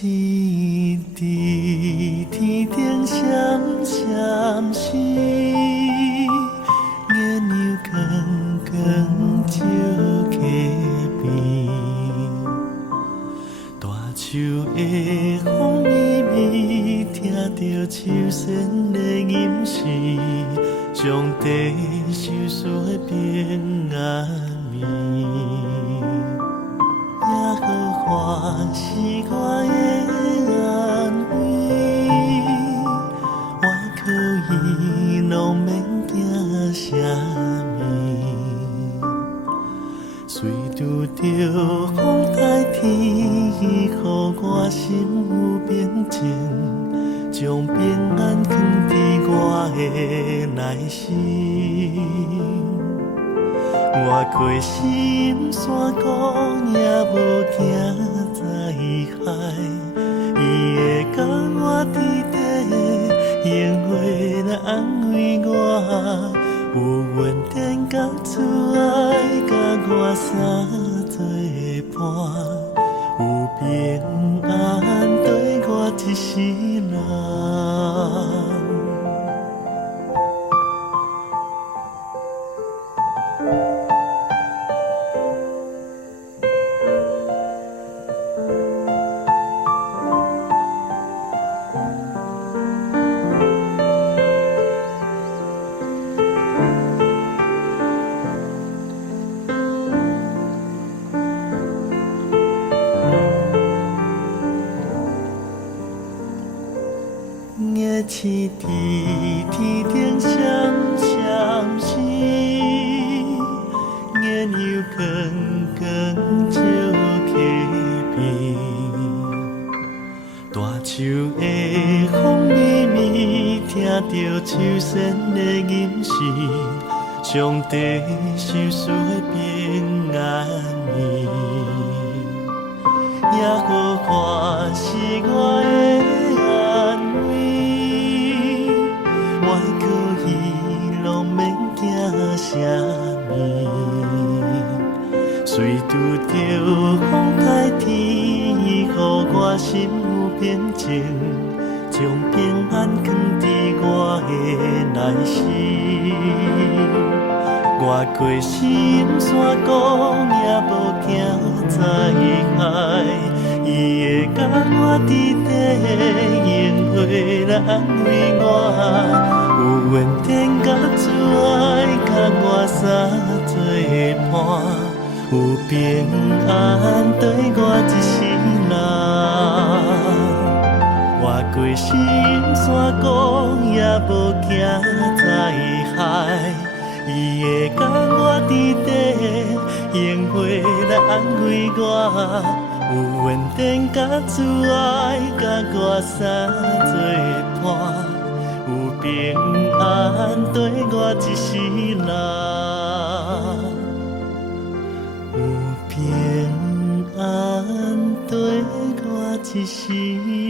星伫天顶闪闪烁，月亮光光照溪边，大树的风微微，听着秋声的吟诗，上帝受赐的平安眠。也好看是我的安慰，我可以拢免惊啥物，随拄着风台天，予我心有平静，将平安藏伫我的内心。我过心山谷也无惊灾害，伊会甲我伫底，用话来安慰我，有稳定甲慈爱，甲我相做伴，有平安对我一世人。月星伫天顶闪闪烁，月亮光光照溪边，大树的风微微，听着秋声的吟诗，上帝受赐的平安眠，也好看是我的。我可以拢免惊啥物，随拄着风台天，予我心有平静，将平安藏伫我的内心。我过心山谷也无惊灾害，伊会甲我伫底，用话来安慰我。有稳定甲慈爱，甲我相做伴，有平安对我一世人。我过心山谷也无惊灾害，伊会甲我伫底，用话来安慰我。有稳定甲慈爱，甲我相做伴。有平安对我一世人，有平安对我一世人。